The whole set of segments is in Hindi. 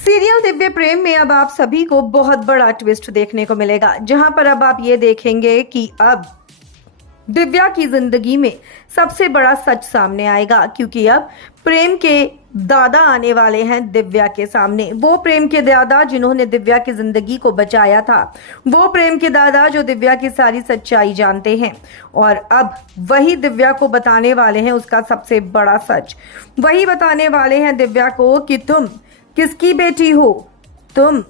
सीरियल दिव्य प्रेम में अब आप सभी को बहुत बड़ा ट्विस्ट देखने को मिलेगा, जहां पर अब आप ये देखेंगे कि अब दिव्या की जिंदगी में सबसे बड़ा सच सामने आएगा, क्योंकि अब प्रेम के दादा आने वाले हैं दिव्या के सामने। वो प्रेम के दादा जिन्होंने दिव्या की जिंदगी को बचाया था, वो प्रेम के दादा जो दिव्या की सारी सच्चाई जानते हैं, और अब वही दिव्या को बताने वाले हैं उसका सबसे बड़ा सच। वही बताने वाले हैं दिव्या को कि तुम किसकी बेटी हो, तुम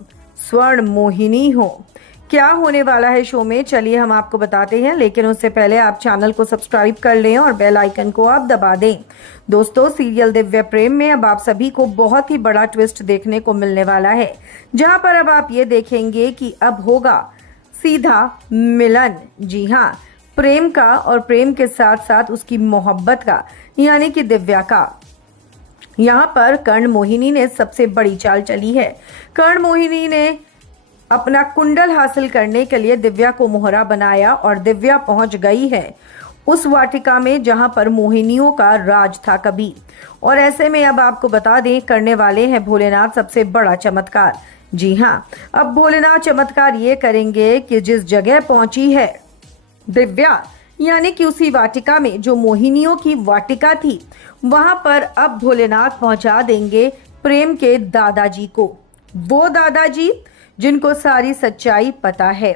स्वर्ण मोहिनी हो। क्या होने वाला है शो में, चलिए हम आपको बताते हैं, लेकिन उससे पहले आप चैनल को सब्सक्राइब कर लें और बेल आइकन को आप दबा दें। दोस्तों, सीरियल दिव्य प्रेम में अब आप सभी को बहुत ही बड़ा ट्विस्ट देखने को मिलने वाला है, जहां पर अब आप ये देखेंगे कि अब होगा सीधा मिलन। जी हाँ, प्रेम का, और प्रेम के साथ साथ उसकी मोहब्बत का, यानी कि दिव्या का। यहाँ पर कर्ण मोहिनी ने सबसे बड़ी चाल चली है। कर्ण मोहिनी ने अपना कुंडल हासिल करने के लिए दिव्या को मोहरा बनाया और दिव्या पहुंच गई है उस वाटिका में जहां पर मोहिनियों का राज था कभी। और ऐसे में अब आपको बता दें, करने वाले हैं भोलेनाथ सबसे बड़ा चमत्कार। जी हाँ, अब भोलेनाथ चमत्कार ये करेंगे कि जिस जगह पहुंची है दिव्या, यानी कि उसी वाटिका में जो मोहिनियों की वाटिका थी, वहां पर अब भोलेनाथ पहुंचा देंगे प्रेम के दादाजी को। वो दादाजी जिनको सारी सच्चाई पता है,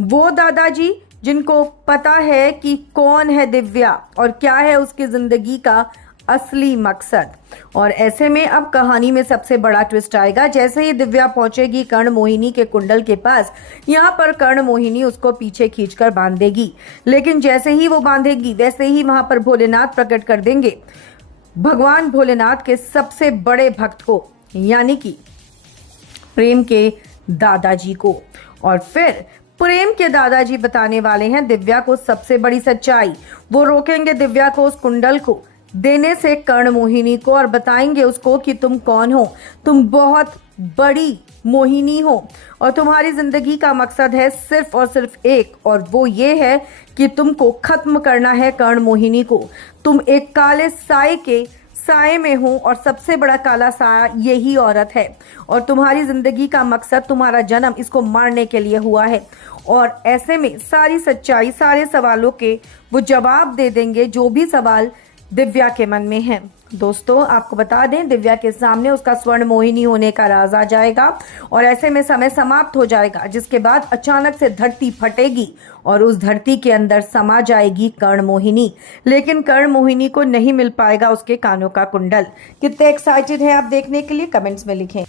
वो दादाजी जिनको पता है कि कौन है दिव्या और क्या है उसकी जिंदगी का असली मकसद। और ऐसे में अब कहानी में सबसे बड़ा ट्विस्ट आएगा। जैसे ही दिव्या पहुंचेगी कर्ण मोहिनी के कुंडल के पास, यहाँ पर कर्ण मोहिनी उसको पीछे खींचकर बांध देगी, लेकिन जैसे ही वो बांधेगी वैसे ही वहां पर भोलेनाथ प्रकट कर देंगे, भगवान भोलेनाथ के सबसे बड़े भक्त को, यानी कि प्रेम के दादाजी को। और फिर प्रेम के दादाजी बताने वाले हैं दिव्या को सबसे बड़ी सच्चाई। वो रोकेंगे दिव्या को उस कुंडल को देने से कर्ण मोहिनी को, और बताएंगे उसको कि तुम कौन हो। तुम बहुत बड़ी मोहिनी हो और तुम्हारी जिंदगी का मकसद है सिर्फ और सिर्फ एक, और वो ये है कि तुमको खत्म करना है कर्ण मोहिनी को। तुम एक काले साए के साए में हो और सबसे बड़ा काला साया यही औरत है, और तुम्हारी जिंदगी का मकसद, तुम्हारा जन्म इसको मारने के लिए हुआ है। और ऐसे में सारी सच्चाई, सारे सवालों के वो जवाब दे देंगे जो भी सवाल दिव्या के मन में है। दोस्तों, आपको बता दें, दिव्या के सामने उसका स्वर्ण मोहिनी होने का राज आ जाएगा, और ऐसे में समय समाप्त हो जाएगा, जिसके बाद अचानक से धरती फटेगी और उस धरती के अंदर समा जाएगी कर्ण मोहिनी। लेकिन कर्ण मोहिनी को नहीं मिल पाएगा उसके कानों का कुंडल। कितने एक्साइटेड हैं आप देखने के लिए, कमेंट्स में लिखें।